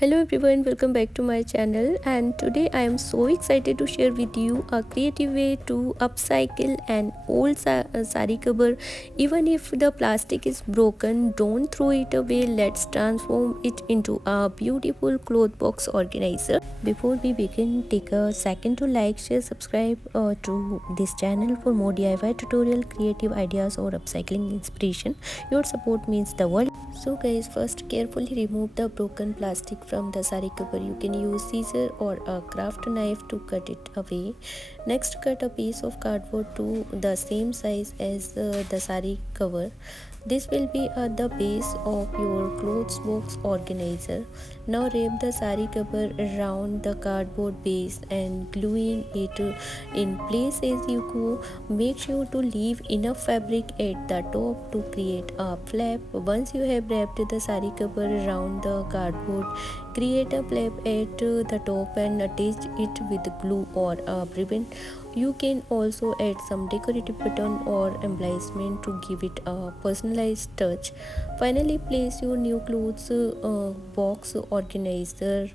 Hello everyone, welcome back to my channel, and today I am so excited to share with you a creative way to upcycle an old sari cover. Even if the plastic is broken, don't throw it away. Let's transform it into a beautiful cloth box organizer. Before we begin, take a second to like, share, subscribe to this channel for more DIY tutorial, creative ideas or upcycling inspiration. Your support means the world. So guys, first carefully remove the broken plastic from the sari cover. You can use scissor or a craft knife to cut it away. Next, cut a piece of cardboard to the same size as the sari cover. This will be at the base of your clothes box organizer. Now wrap the sari cover around the cardboard base and gluing it in place as you go. Make sure to leave enough fabric at the top to create a flap. Once you have wrapped the sari cover around the cardboard, create a flap at the top and attach it with glue or a ribbon. You can also add some decorative button or embellishment to give it a personalized touch. Finally, place your new clothes box organizer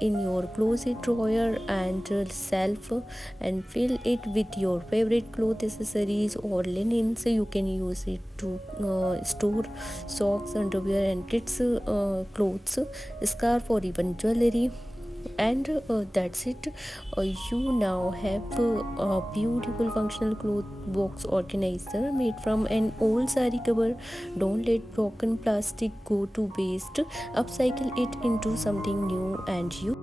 in your closet drawer and shelf, and fill it with your favorite cloth accessories or linens. You can use it to store socks, underwear, and kids clothes, scarf, or even jewelry. And that's it. You now have a beautiful functional cloth box organizer made from an old sari cover. Don't let broken plastic go to waste. Upcycle it into something new and you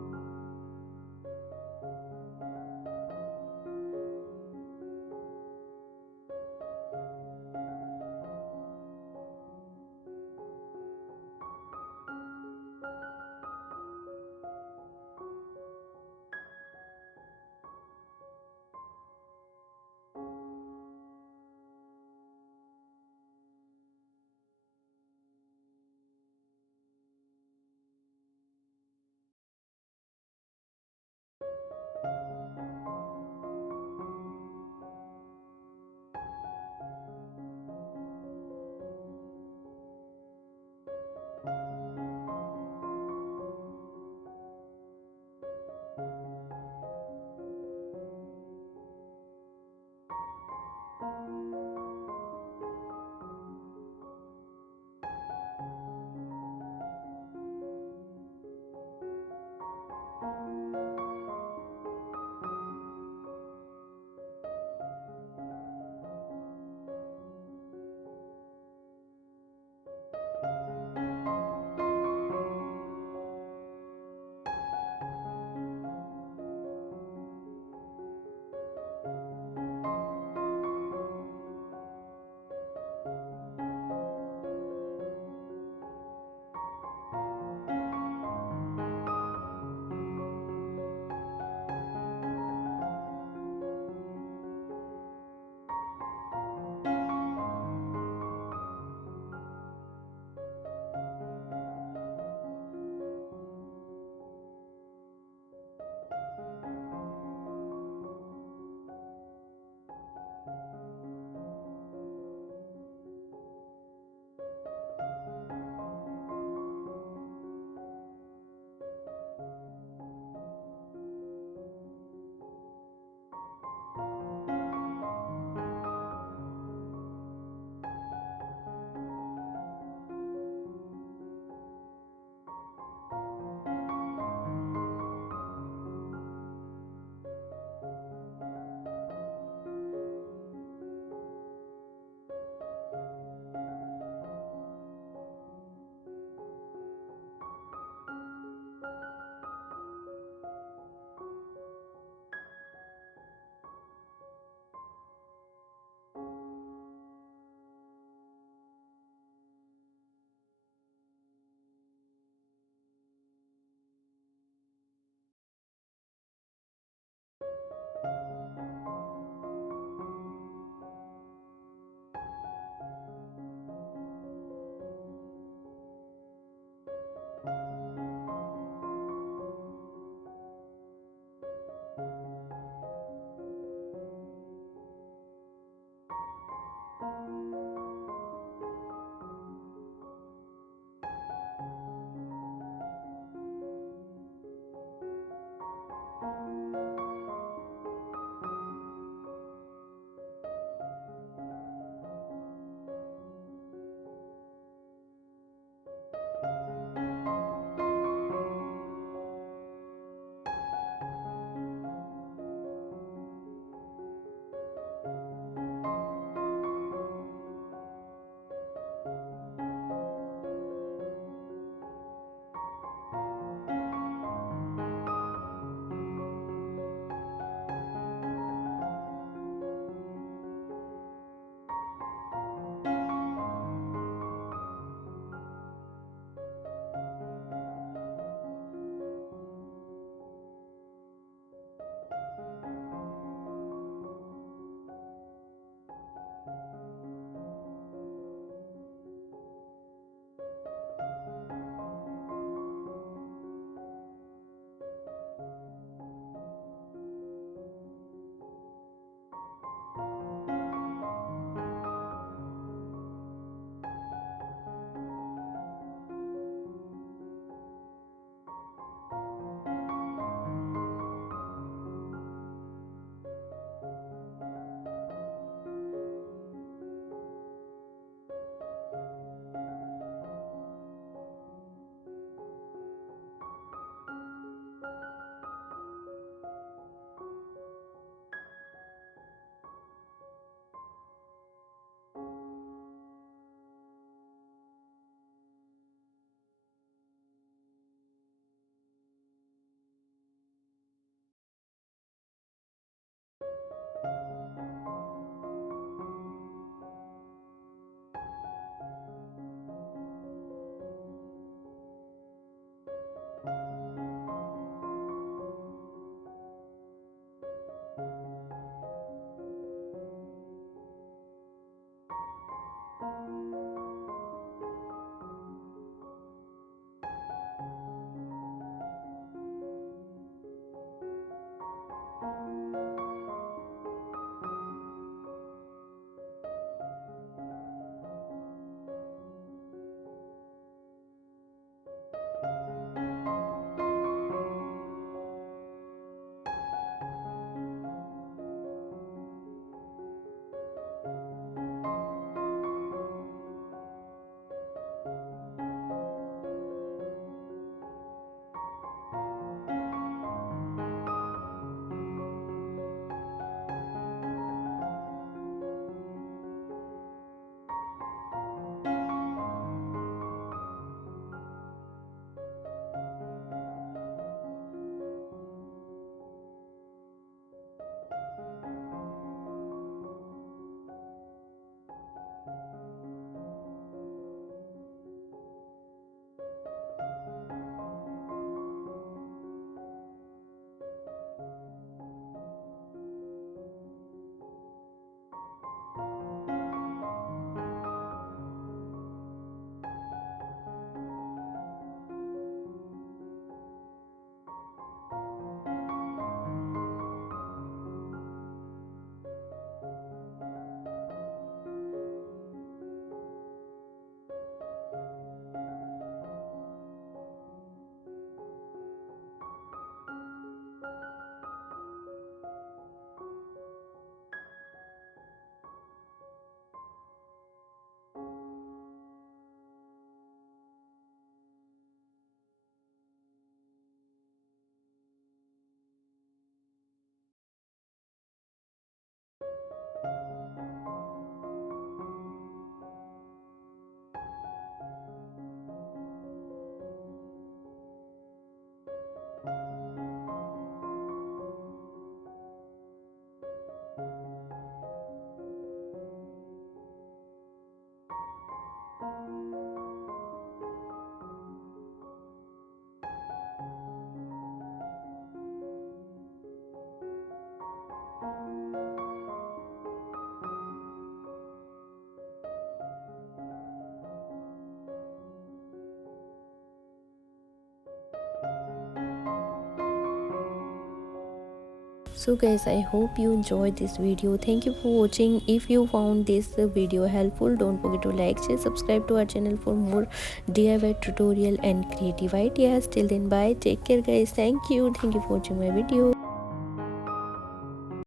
So guys, I hope you enjoyed this video. Thank you for watching. If you found this video helpful, don't forget to like, share, subscribe to our channel for more DIY tutorial and creative ideas. Till then, bye, take care guys. Thank you for watching my video.